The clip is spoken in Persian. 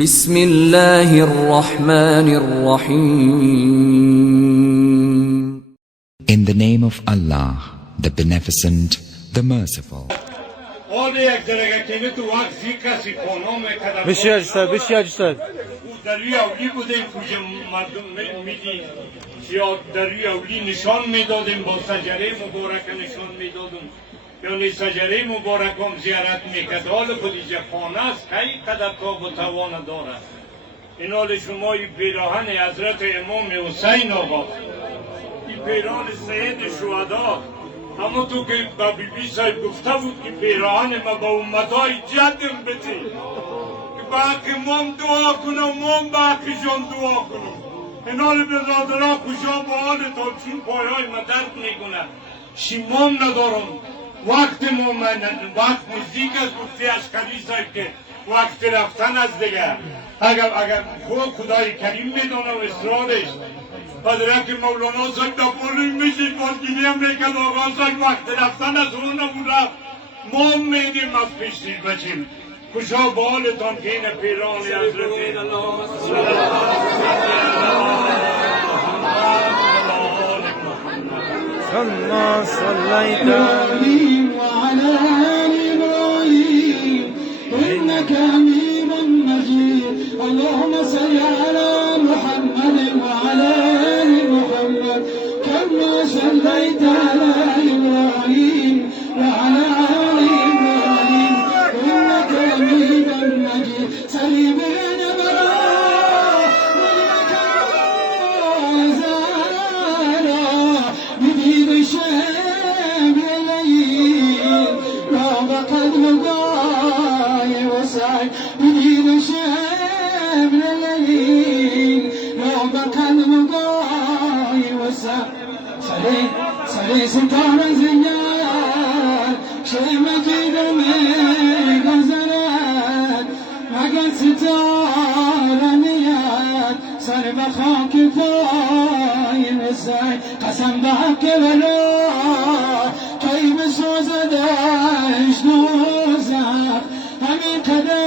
بسم الله الرحمن الرحیم. In the name of Allah, the Beneficent, the Merciful. بسیار جستاد دروی اولی بودیم که مردم میدید یا دروی اولی نشان میدادیم با سجره مبارک نشان میدادیم یعنی سجره مبارک هم زیارت میکرد. حال خدیجه خانه است که قدر تاب و توان دارد. این حال شما این پیراهن حضرت امام حسین آقا، این پیراهن سید شهدا، اما تو که با بیبی صاحب گفته بود که پیراهن ما با امتهای جدم بده باقی مام دعا کنم، مام باقی جان دعا کنم. این حال برادرها کجا با حال تا چون پایهای ما درد میکنه شیمام ندارم. وقت وقت نزدیک است. گفتی اشکری صاحب که وقت رفتن است دیگه. اگر خدای کریم میدانه و اصرارش حضرت مولانا صاحب دفعالی میشید بازگینی هم میکرد آقا صاحب وقت رفتن است اون نمون رفت مام میدیم از پیش دیر بچیم. کجا بالتان که این پیران حضرت صلی صلیت إبراهيم وعلى آل إبراهيم إنك حميد مجيد اللهم صل على محمد وعلى آل محمد كما صليت على إبراهيم وعلى آل إبراهيم إنك حميد مجيد سلم بين براء وإنك زارا بديد الشام الليل راب قدم الضاي وسعي بديد الشام الليل راب قدم الضاي وسعي سلي سلطان زياد شي مجيد من غزلات مقد ستار نيات سر بخاك فاي مساي قسم بحق ولا كي بسوزدش نوزخ همین قدر